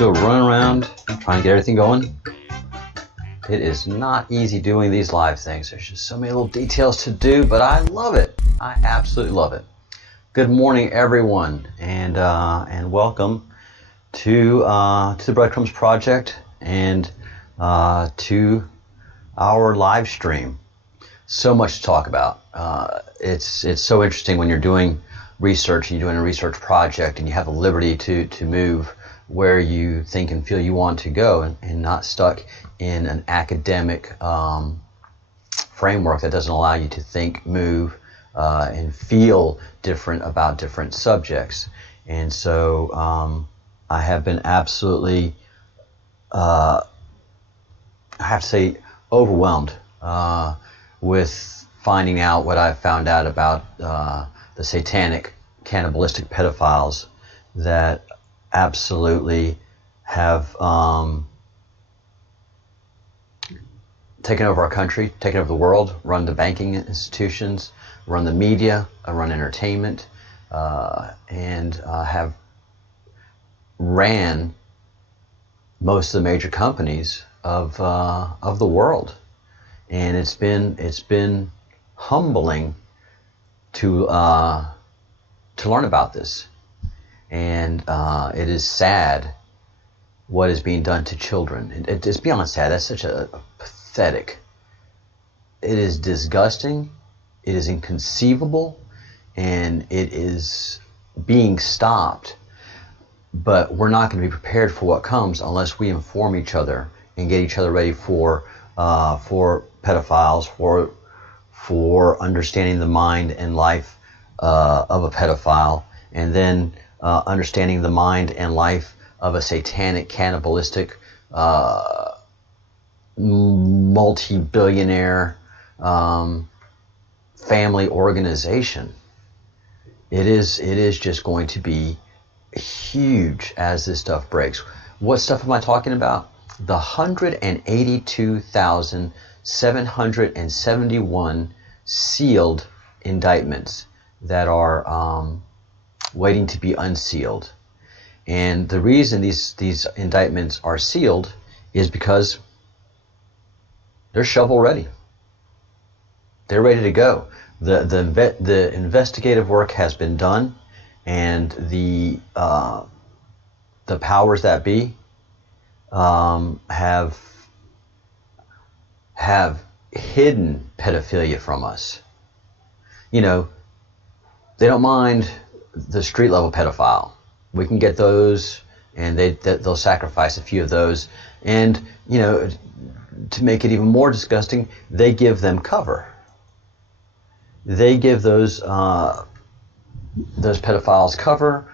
still running around trying to get everything going. It is not easy doing these live things. There's just so many little details to do, but I love it. I absolutely love it. Good morning, everyone, and welcome to the Breadcrumbs project and to our live stream. So much to talk about. It's so interesting when you're doing research and you're doing a research project and you have the liberty to move where you think and feel you want to go and not stuck in an academic framework that doesn't allow you to think, move, and feel different about different subjects. And so I have been absolutely, I have to say, overwhelmed with finding out what I've found out about the satanic, cannibalistic pedophiles that absolutely have taken over our country, taken over the world, run the banking institutions, run the media, run entertainment, and have ran most of the major companies of the world. And it's been humbling to learn about this. And it is sad what is being done to children. It's beyond sad. That's such a pathetic. It is disgusting. It is inconceivable, and it is being stopped. But we're not going to be prepared for what comes unless we inform each other and get each other ready for pedophiles, for understanding the mind and life of a pedophile, and then understanding the mind and life of a satanic, cannibalistic, multi-billionaire family organization. It is just going to be huge as this stuff breaks. What stuff am I talking about? The 182,771 sealed indictments that are waiting to be unsealed. And the reason these indictments are sealed is because they're shovel ready. They're ready to go. The investigative work has been done, and the powers that be have hidden pedophilia from us. You know, they don't mind the street level pedophile. We can get those, and they'll sacrifice a few of those. And you know, to make it even more disgusting, they give them cover. They give those pedophiles cover,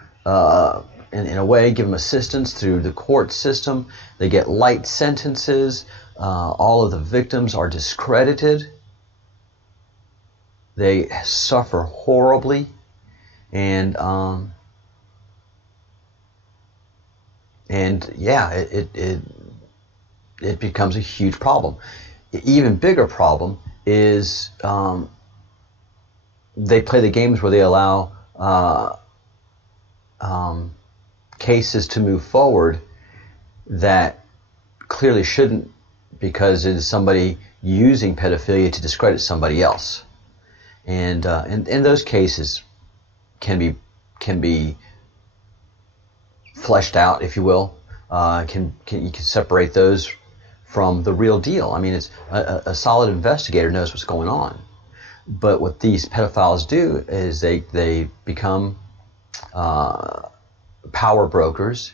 in a way, give them assistance through the court system. They get light sentences. All of the victims are discredited. They suffer horribly, and yeah, it becomes a huge problem. Even bigger problem is they play the games where they allow cases to move forward that clearly shouldn't, because it is somebody using pedophilia to discredit somebody else. And those cases can be fleshed out, if you will. You can separate those from the real deal. I mean, it's a solid investigator knows what's going on. But what these pedophiles do is they become power brokers,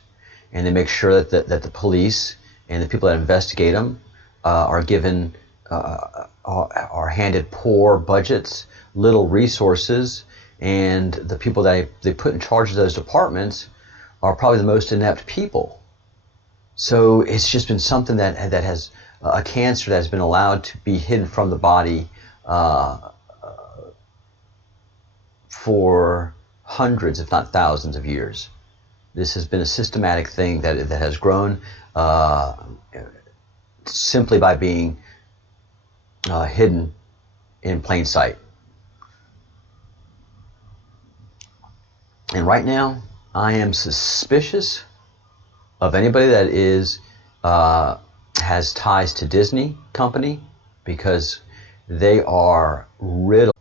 and they make sure that the police and the people that investigate them are given are handed poor budgets, little resources, and the people that they put in charge of those departments are probably the most inept people. So it's just been something that has a cancer that has been allowed to be hidden from the body for hundreds, if not thousands of years. This has been a systematic thing that has grown simply by being hidden in plain sight. And right now, I am suspicious of anybody that has ties to Disney company, because they are riddled.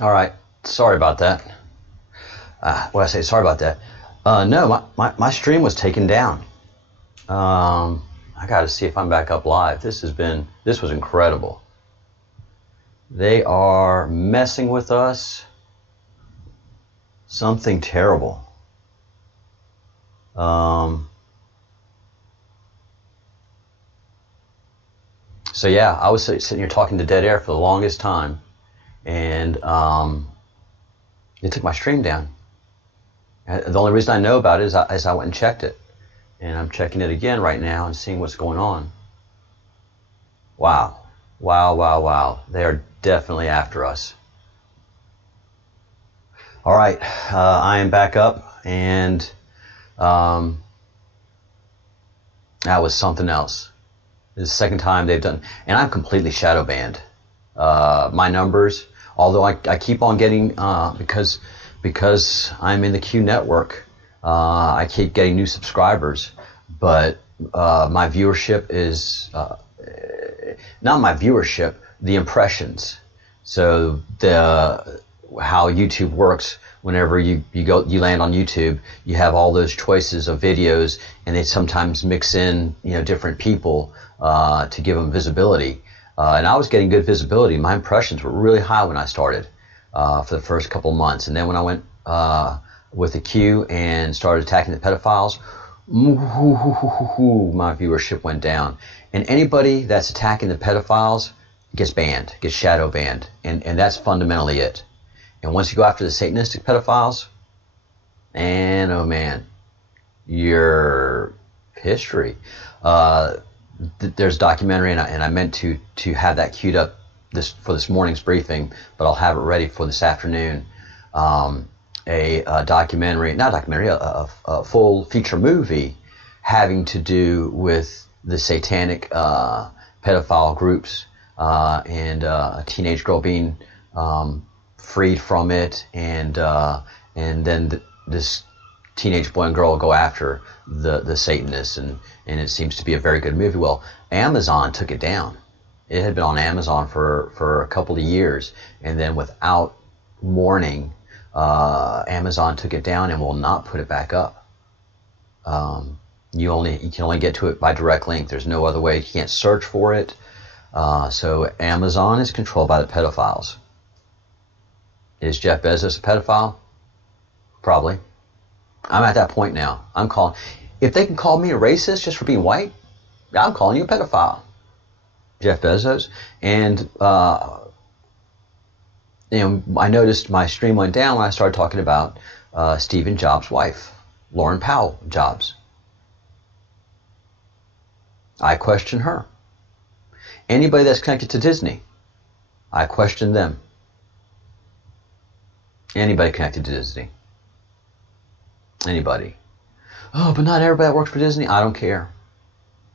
All right, sorry about that. What I say? Sorry about that. No, my stream was taken down. I got to see if I'm back up live. This was incredible. They are messing with us. Something terrible. So yeah, I was sitting here talking to dead air for the longest time, and it took my stream down. The only reason I know about it is I went and checked it, and I'm checking it again right now and seeing what's going on. Wow, wow, wow, wow! They are definitely after us. All right, I am back up, and that was something else. This is the second time they've done, and I'm completely shadow banned. My numbers, although I keep on getting, because I'm in the Q network, I keep getting new subscribers, but my viewership is, not my viewership, the impressions. So how YouTube works, whenever you land on YouTube, you have all those choices of videos, and they sometimes mix in different people to give them visibility. And I was getting good visibility. My impressions were really high when I started for the first couple months, and then when I went with the Q and started attacking the pedophiles, my viewership went down. And anybody that's attacking the pedophiles gets banned, gets shadow banned, and that's fundamentally it. And once you go after the Satanistic pedophiles, and oh man, your history. There's a documentary, and I meant to have that queued up for this morning's briefing, but I'll have it ready for this afternoon. A documentary, not a documentary, a full feature movie having to do with the satanic pedophile groups, and a teenage girl being freed from it, and then this teenage boy and girl go after the Satanists, and it seems to be a very good movie. Well, Amazon took it down. It had been on Amazon for a couple of years, and then without warning, Amazon took it down and will not put it back up. You can only get to it by direct link. There's no other way. You can't search for it. So Amazon is controlled by the pedophiles. Is Jeff Bezos a pedophile? Probably. I'm at that point now. If they can call me a racist just for being white, I'm calling you a pedophile. Jeff Bezos. And I noticed my stream went down when I started talking about Stephen Jobs' wife, Lauren Powell Jobs. I question her. Anybody that's connected to Disney, I question them. Anybody connected to Disney. Anybody. Oh, but not everybody that works for Disney. I don't care.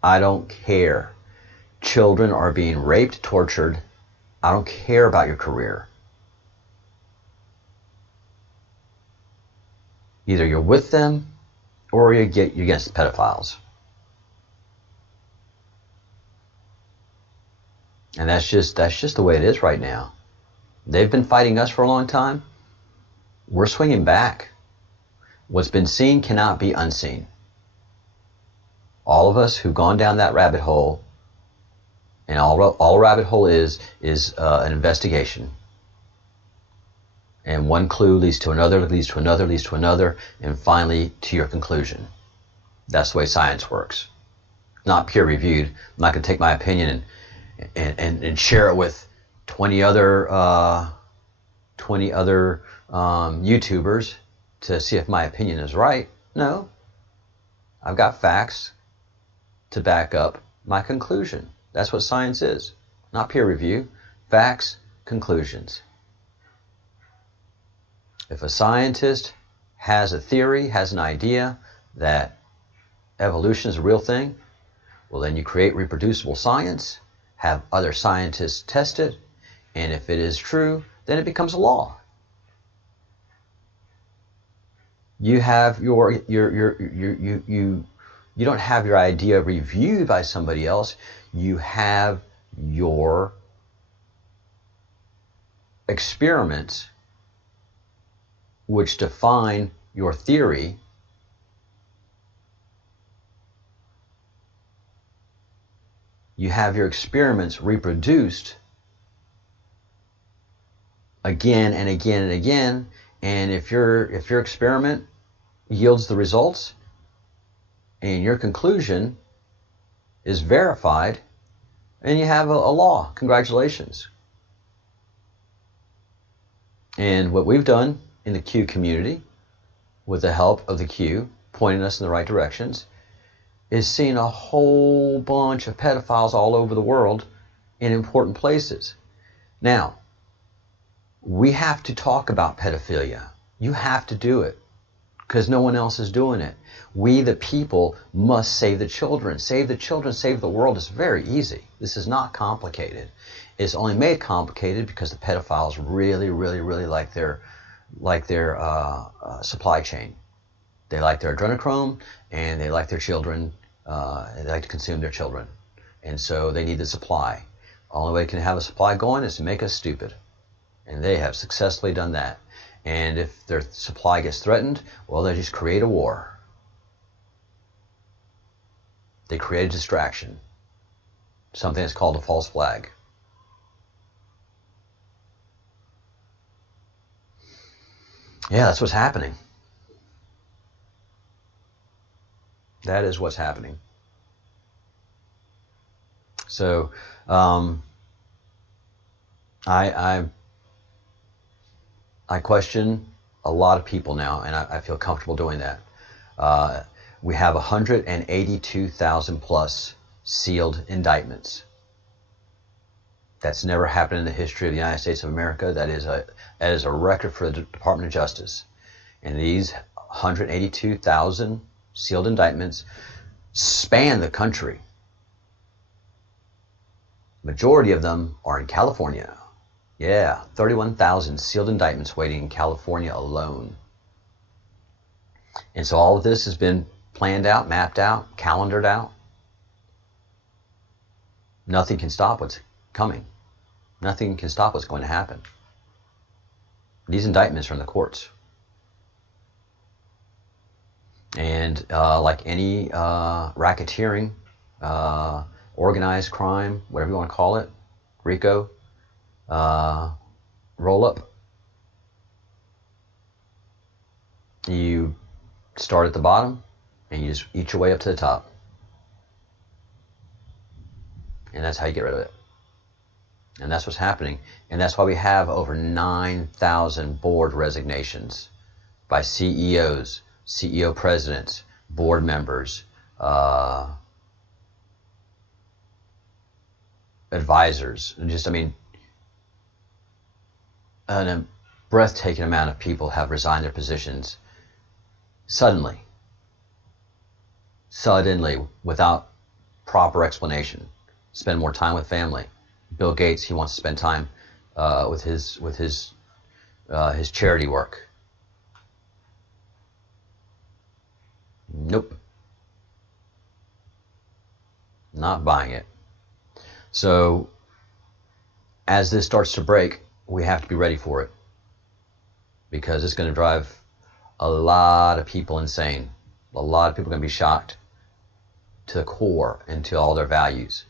I don't care. Children are being raped, tortured. I don't care about your career. Either you're with them or you're against the pedophiles. And that's just the way it is right now. They've been fighting us for a long time. We're swinging back. What's been seen cannot be unseen. All of us who've gone down that rabbit hole, and all a rabbit hole is an investigation. And one clue leads to another, leads to another, leads to another, and finally to your conclusion. That's the way science works. Not peer reviewed. I'm not going to take my opinion and share it with 20 other YouTubers to see if my opinion is right. No. I've got facts to back up my conclusion. That's what science is. Not peer review. Facts, conclusions. If a scientist has a theory, has an idea that evolution is a real thing, well, then you create reproducible science, have other scientists test it, and if it is true, then it becomes a law. You have you don't have your idea reviewed by somebody else. You have your experiments which define your theory. You have your experiments reproduced again and again and again, and if your experiment yields the results and your conclusion is verified, and you have a law. Congratulations. And what we've done in the Q community, with the help of the Q pointing us in the right directions, is seeing a whole bunch of pedophiles all over the world in important places. Now, we have to talk about pedophilia. You have to do it because no one else is doing it. We, the people, must save the children. Save the children, save the world. It's very easy. This is not complicated. It's only made complicated because the pedophiles really, really, really like their supply chain. They like their adrenochrome, and they like their children. They like to consume their children. And so they need the supply. Only way they can have a supply going is to make us stupid. And they have successfully done that. And if their supply gets threatened, well, they just create a war. They create a distraction. Something that's called a false flag. Yeah, that's what's happening. That is what's happening. So, I question a lot of people now, and I feel comfortable doing that. We have 182,000 plus sealed indictments. That's never happened in the history of the United States of America. That is a record for the Department of Justice. And these 182,000 sealed indictments span the country. Majority of them are in California. Yeah, 31,000 sealed indictments waiting in California alone. And so all of this has been planned out, mapped out, calendared out. Nothing can stop what's coming. Nothing can stop what's going to happen. These indictments are in the courts. And like any racketeering, organized crime, whatever you want to call it, RICO, roll up. You start at the bottom and you just eat your way up to the top. And that's how you get rid of it. And that's what's happening. And that's why we have over 9,000 board resignations by CEOs, CEO presidents, board members, advisors. And just, a breathtaking amount of people have resigned their positions suddenly, without proper explanation. Spend more time with family. Bill Gates, he wants to spend time with his charity work. Nope. Not buying it. So as this starts to break, we have to be ready for it, because it's going to drive a lot of people insane. A lot of people are going to be shocked to the core and to all their values.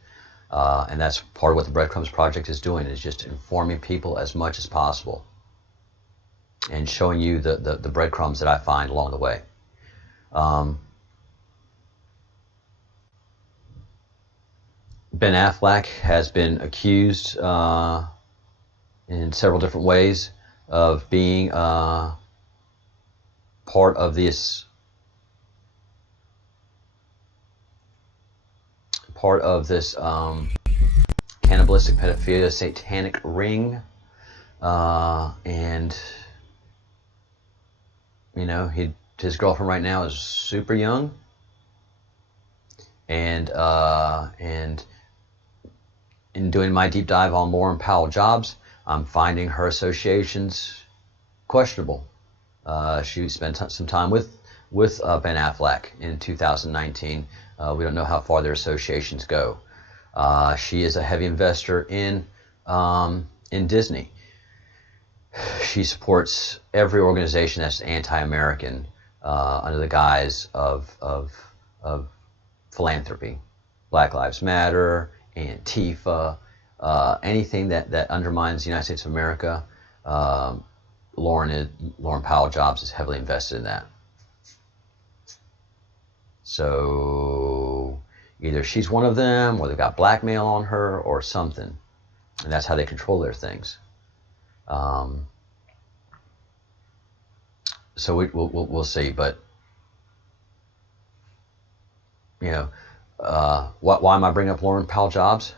And that's part of what the Breadcrumbs Project is doing, is just informing people as much as possible and showing you the breadcrumbs that I find along the way. Ben Affleck has been accused in several different ways of being part of this cannibalistic pedophilia satanic ring, and his girlfriend right now is super young, and in doing my deep dive on Lauren Powell Jobs, I'm finding her associations questionable. She spent some time with Ben Affleck in 2019. We don't know how far their associations go. She is a heavy investor in Disney. She supports every organization that's anti-American under the guise of philanthropy. Black Lives Matter, Antifa, anything that undermines the United States of America. Lauren Powell Jobs is heavily invested in that. So either she's one of them, or they've got blackmail on her, or something, and that's how they control their things. So we'll see, but you know, why am I bringing up Lauren Powell Jobs?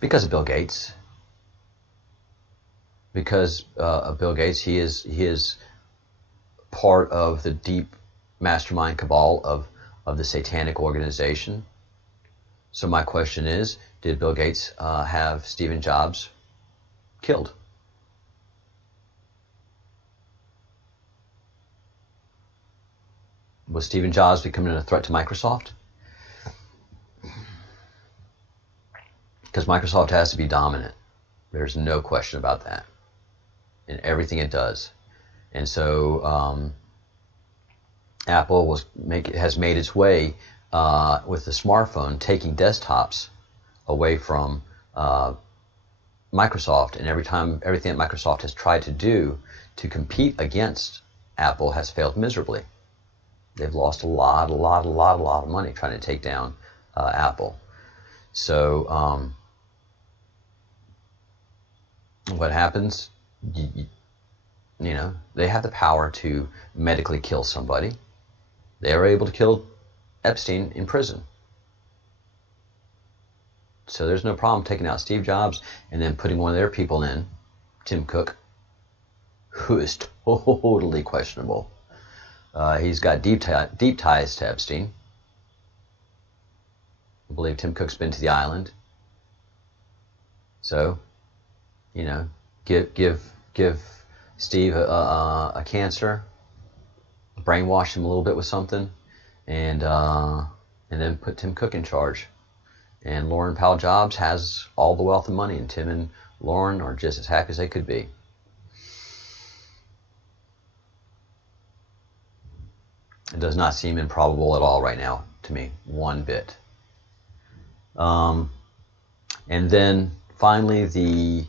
Because of Bill Gates. Because of Bill Gates, he is part of the deep mastermind cabal of the satanic organization. So my question is, did Bill Gates have Steve Jobs killed? Was Steve Jobs becoming a threat to Microsoft? Because Microsoft has to be dominant. There's no question about that in everything it does. And so Apple has made its way with the smartphone, taking desktops away from Microsoft, and everything that Microsoft has tried to do to compete against Apple has failed miserably. They've lost a lot of money trying to take down Apple. So what happens? You know, they have the power to medically kill somebody. They were able to kill Epstein in prison. So there's no problem taking out Steve Jobs and then putting one of their people in, Tim Cook, who is totally questionable. He's got deep ties to Epstein. I believe Tim Cook's been to the island. So, you know, give Steve a cancer, brainwash him a little bit with something, and then put Tim Cook in charge. And Lauren Powell Jobs has all the wealth and money, and Tim and Lauren are just as happy as they could be. It does not seem improbable at all right now to me, one bit. And then finally, the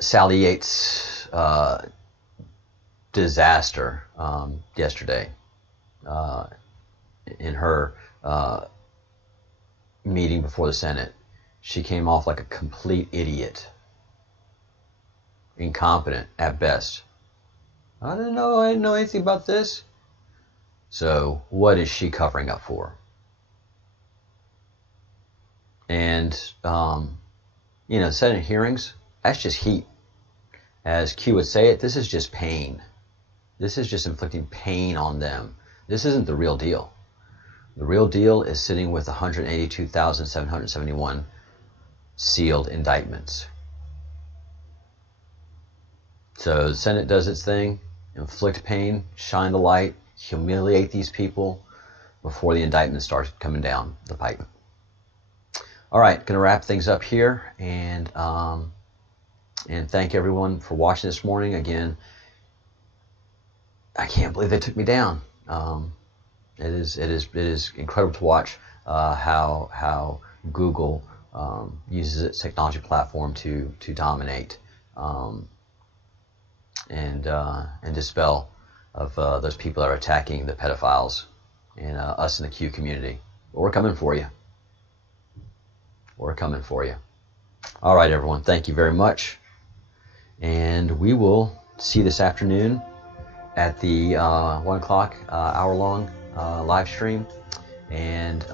Sally Yates disaster yesterday in her meeting before the Senate. She came off like a complete idiot, incompetent at best. I didn't know anything about this. So what is she covering up for? And you know, Senate hearings, that's just heat. As Q would say it, this is just pain. This is just inflicting pain on them. This isn't the real deal. The real deal is sitting with 182,771 sealed indictments. So the Senate does its thing, inflict pain, shine the light, humiliate these people before the indictment starts coming down the pipe. All right, going to wrap things up here, and thank everyone for watching this morning. Again, I can't believe they took me down. It is incredible to watch how Google uses its technology platform to dominate and dispel of those people that are attacking the pedophiles and us in the Q community. But we're coming for you. We're coming for you. All right, everyone. Thank you very much. And we will see you this afternoon at the 1 o'clock hour-long live stream. And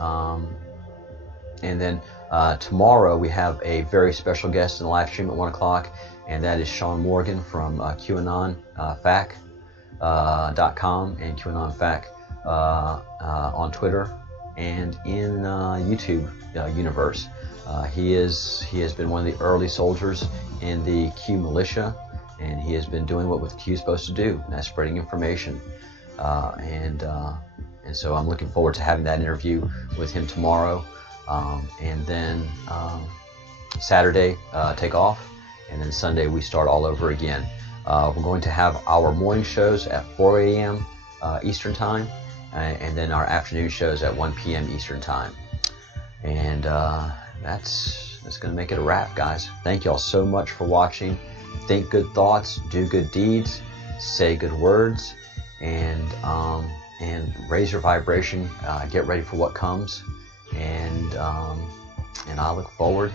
then tomorrow we have a very special guest in the live stream at 1 o'clock, and that is Sean Morgan from QAnonFac.com and QAnonFac on Twitter and in YouTube universe. He has been one of the early soldiers in the Q militia, and he has been doing what Q is supposed to do, and that's spreading information. And so I'm looking forward to having that interview with him tomorrow, and then Saturday take off, and then Sunday we start all over again. We're going to have our morning shows at 4 a.m. Eastern Time, and then our afternoon shows at 1 p.m. Eastern Time. And that's going to make it a wrap, guys. Thank you all so much for watching. Think good thoughts, do good deeds, say good words, and raise your vibration. Get ready for what comes, and I look forward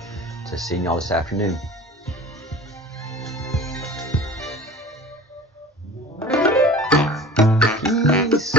to seeing y'all this afternoon. Peace.